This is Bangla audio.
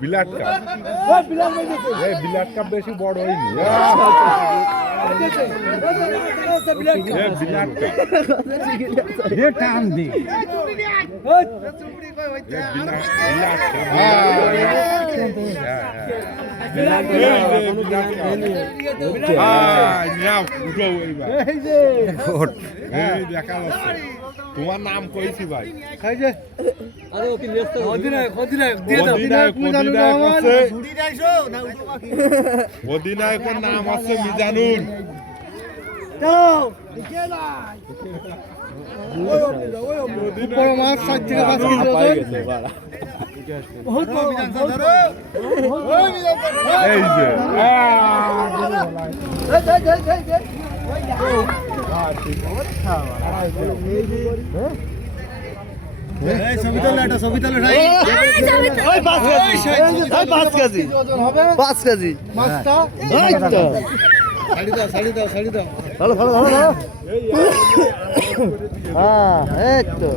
বিলাট কাপ বিলাট কাপ বেশি বড় হয়নি বিলাট কাপ টান দি তোমার নাম কইছি ভাই অধিনায়কের নাম আছে মিজানুর ভালো ভালো ভালো ভালো হ্যাঁ এই তো